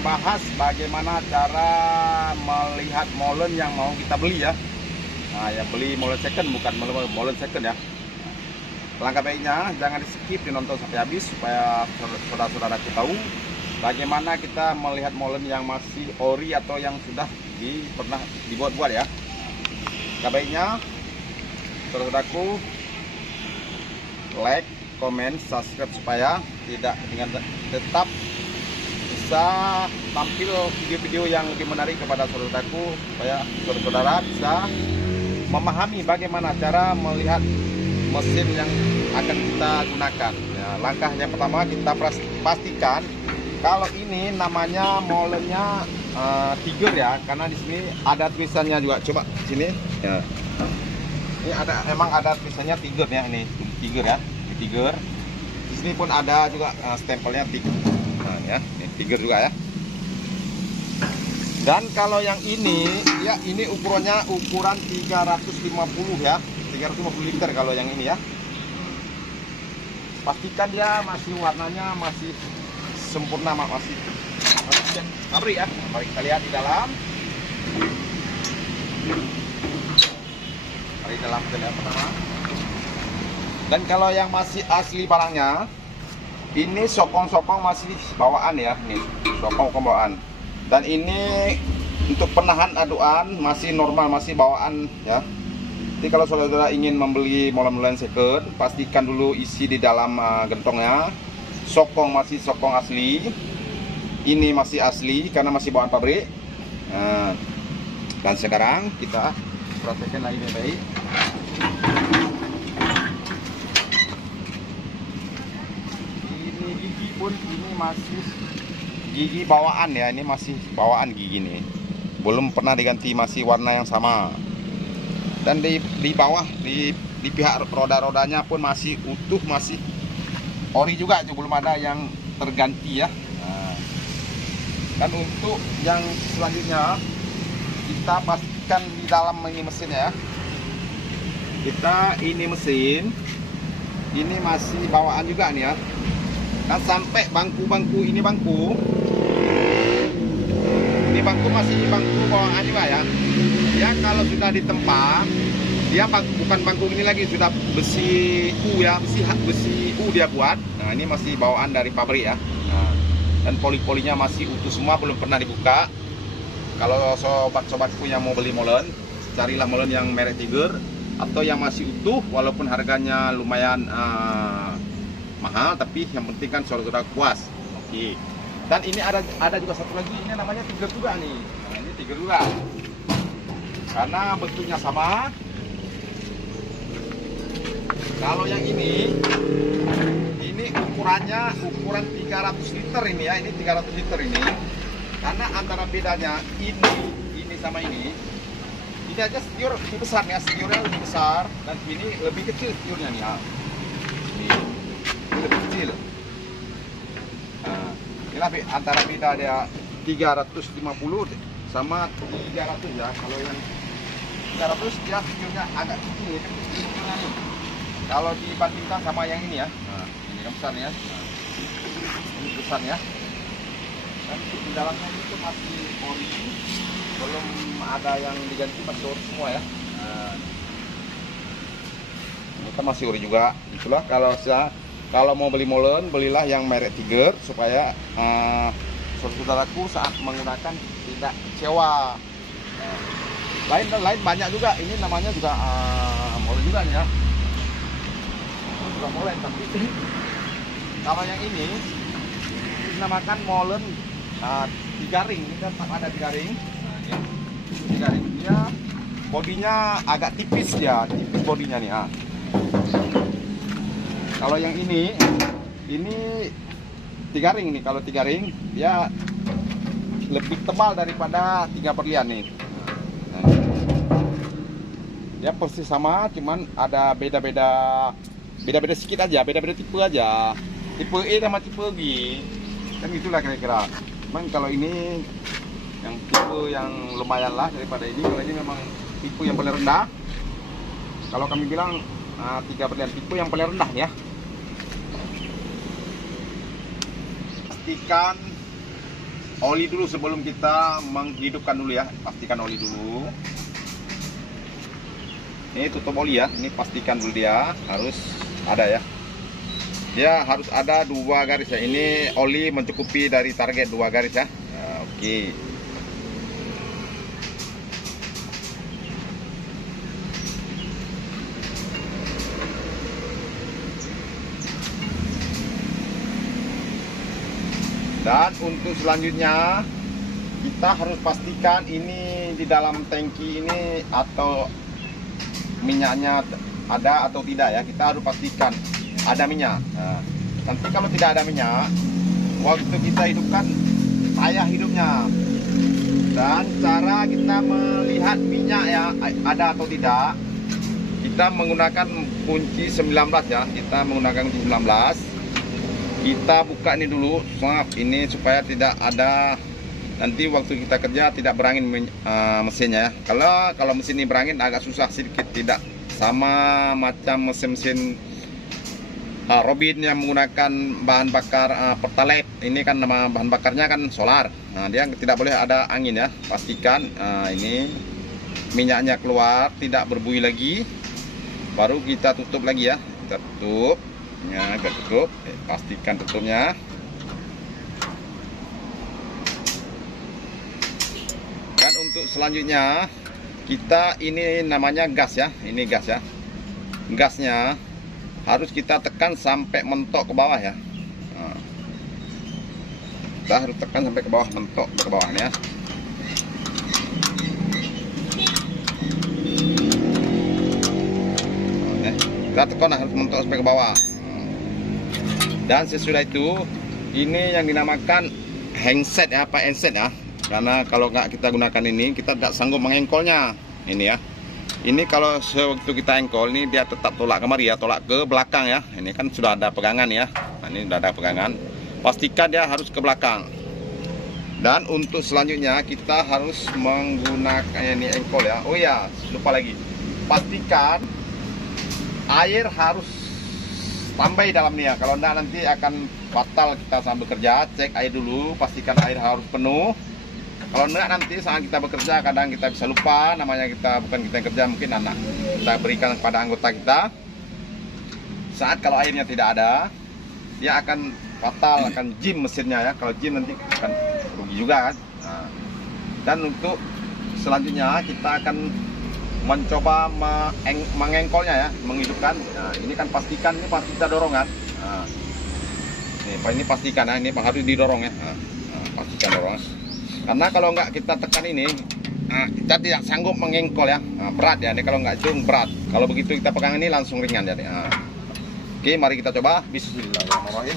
membahas bagaimana cara melihat molen yang mau kita beli ya. Nah, yang beli molen second, bukan molen second ya. Langkah baiknya jangan di skip, ditonton sampai habis supaya saudara-saudaraku tahu bagaimana kita melihat molen yang masih ori atau yang sudah pernah dibuat-buat ya. Langkah baiknya saudaraku like, komen, subscribe supaya tidak dengan tetap bisa tampil video-video yang lebih menarik kepada saudaraku, supaya saudara bisa memahami bagaimana cara melihat mesin yang akan kita gunakan ya. Langkah yang pertama kita pastikan kalau ini namanya molennya Tiger ya, karena di sini ada tulisannya juga. Coba sini ya. Ini emang ada tulisannya Tiger ya, ini Tiger ya, ini Tiger. Di sini pun ada juga stempelnya Tiger. Nah, ya, ini Tiger juga ya. Dan kalau yang ini ya, ini ukurannya ukuran 350 ya, 350 liter kalau yang ini ya. Pastikan dia masih warnanya masih sempurna, masih abri ya. Mari kita lihat di dalam. Mari dalam ya pertama. Dan kalau yang masih asli barangnya, ini sokong-sokong masih bawaan ya, nih sokong bawaan. Dan ini untuk penahan aduan masih normal, masih bawaan ya. Jadi kalau saudara ingin membeli molen-molen second, pastikan dulu isi di dalam gentongnya. Sokong masih sokong asli. Ini masih asli karena masih bawaan pabrik. Nah, dan sekarang kita praktekkan lagi baik-baik. Ini gigi pun ini masih gigi bawaan ya, ini masih bawaan gigi nih, belum pernah diganti, masih warna yang sama. Dan di bawah di pihak roda-rodanya pun masih utuh, masih ori juga, belum ada yang terganti ya. Nah, dan untuk yang selanjutnya kita pastikan di dalam ini mesin ya. Kita ini mesin ini masih bawaan juga nih ya. Dan sampai bangku-bangku ini bangku masih bangku bawaan juga ya. Ya kalau sudah ditempa dia bukan bangku ini lagi, sudah besi U ya, besi U dia buat. Nah ini masih bawaan dari pabrik ya. Nah, dan poli-polinya masih utuh semua, belum pernah dibuka. Kalau sobat-sobatku yang mau beli molen, carilah molen yang merek Tiger atau yang masih utuh, walaupun harganya lumayan mahal, tapi yang penting kan saudara puas. Oke. Dan ini ada juga satu lagi, ini namanya Tiger juga nih. Nah, ini Tiger juga. Karena bentuknya sama. Kalau yang ini ukuran 300 liter ini ya, ini 300 liter ini. Karena antara bedanya ini sama ini aja setiur lebih besar ya, setiurnya lebih besar, dan ini lebih kecil setiurnya nih ya. Ini lebih kecil. Nah, inilah antara beda dia 350 sama 300 ya. Kalau yang 300 dia setiurnya agak kecil ya, setiurnya nih. Kalau dibandingkan sama yang ini ya, nah, ini kan besar ya. Nah, ini besar ya. Dan di dalamnya itu masih ori, belum ada yang diganti, masih ori semua ya. Nah, ini kan masih ori juga. Itulah kalau mau beli molen, belilah yang merek Tiger supaya saudaraku saat menggunakan tidak kecewa. Nah, lain banyak juga. Ini namanya juga molen juga nih ya. Juga molen, tapi kalau yang ini dinamakan molen tigaring. Ini kan ada tigaring. Nah, ini tigaring, dia bodinya agak tipis ya, tipis bodinya nih. Kalau yang ini tigaring nih. Kalau tigaring dia lebih tebal daripada 3/5 nih. Nah, dia persis sama, cuman ada beda-beda sedikit aja, beda-beda tipe aja. Tipe E sama tipe G. Kan itulah kira-kira. Cuman kalau ini yang tipe yang lumayan lah daripada ini. Kalau ini memang tipe yang paling rendah. Kalau kami bilang 3/5 tipe yang paling rendah ya. Pastikan oli dulu sebelum kita menghidupkan dulu ya. Pastikan oli dulu. Ini tutup oli ya. Ini pastikan dulu dia harus ada ya. Dia harus ada 2 garis ya. Ini oli mencukupi dari target 2 garis ya. Nah, oke. Dan untuk selanjutnya kita harus pastikan ini di dalam tangki ini atau minyaknya ada atau tidak ya. Kita harus pastikan ada minyak. Nah, nanti kalau tidak ada minyak, waktu kita hidupkan payah hidupnya. Dan cara kita melihat minyak ya ada atau tidak, kita menggunakan kunci 19 ya. Kita menggunakan kunci 19. Kita buka ini dulu, maaf ini supaya tidak ada nanti waktu kita kerja tidak berangin mesinnya ya. Kalau mesin ini berangin agak susah sedikit, tidak sama macam mesin-mesin Robin yang menggunakan bahan bakar Pertalite. Ini kan nama bahan bakarnya kan solar. Nah, dia tidak boleh ada angin ya. Pastikan ini minyaknya keluar, tidak berbuih lagi. Baru kita tutup lagi ya. Kita tutup. Ya, kita tutup. Pastikan tutupnya. Dan untuk selanjutnya kita ini namanya gas ya. Ini gas ya. Gasnya harus kita tekan sampai mentok ke bawah ya. Nah, kita harus tekan sampai ke bawah, mentok ke bawah ya. Nah, kita tekan harus mentok sampai ke bawah. Dan sesudah itu ini yang dinamakan handset ya, apa handset ya. Karena kalau nggak kita gunakan ini kita tidak sanggup mengengkolnya. Ini ya. Ini kalau sewaktu kita engkol ini dia tetap tolak kemari ya, tolak ke belakang ya. Ini kan sudah ada pegangan ya. Nah, ini sudah ada pegangan. Pastikan dia harus ke belakang. Dan untuk selanjutnya kita harus menggunakan ini engkol ya. Oh ya, lupa lagi. Pastikan air harus tambah dalam nih ya. Kalau enggak nanti akan fatal kita sambil bekerja. Cek air dulu, pastikan air harus penuh. Kalau enggak nanti saat kita bekerja kadang kita bisa lupa, namanya kita bukan kita yang kerja, mungkin anak. Kita berikan kepada anggota kita. Saat kalau airnya tidak ada, dia akan fatal, akan jam mesinnya ya. Kalau jam nanti akan rugi juga kan. Nah, dan untuk selanjutnya kita akan mencoba mengengkolnya ya, menghidupkan. Nah, ini kan pastikan ini pasti kita dorong kan. Nah, ini pastikan ya, ini harus didorong ya. Nah, pastikan dorong. Karena kalau nggak kita tekan ini, kita tidak sanggup mengengkol ya. Nah, berat ya, ini kalau nggak itu berat. Kalau begitu kita pegang ini langsung ringan jadi. Nah. Oke, mari kita coba. Bismillahirrahmanirrahim.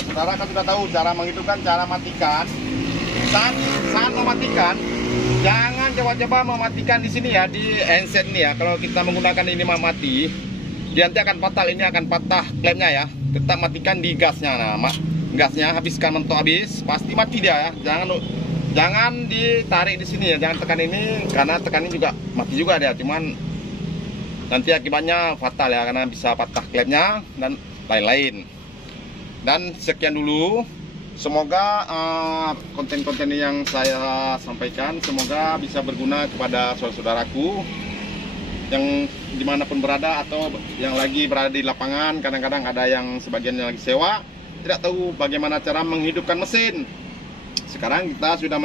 Saudara kan sudah tahu cara menghidupkan, cara matikan. Saat mematikan, jangan coba-coba mematikan di sini ya, di handset ini ya. Kalau kita menggunakan ini mati, dia nanti akan fatal, ini akan patah klemnya ya. Tetap matikan di gasnya. Nah, gasnya habiskan mentok habis, pasti mati dia ya. Jangan Jangan ditarik di sini ya, jangan tekan ini, karena tekan ini juga mati juga dia. Cuman nanti akibatnya fatal ya, karena bisa patah klepnya dan lain-lain. Dan sekian dulu. Semoga konten-konten yang saya sampaikan semoga bisa berguna kepada saudara-saudaraku yang dimanapun berada atau yang lagi berada di lapangan. Kadang-kadang ada yang sebagian yang lagi sewa, tidak tahu bagaimana cara menghidupkan mesin. Sekarang kita sudah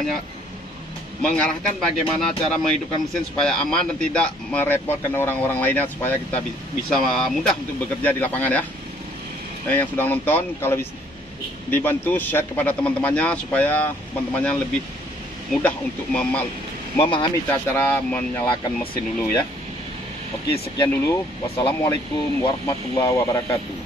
mengarahkan bagaimana cara menghidupkan mesin supaya aman dan tidak merepotkan orang-orang lainnya, supaya kita bisa mudah untuk bekerja di lapangan ya. Nah, yang sudah nonton, kalau bisa dibantu share kepada teman-temannya supaya teman-temannya lebih mudah untuk memahami cara menyalakan mesin dulu ya. Oke, sekian dulu. Wassalamualaikum warahmatullahi wabarakatuh.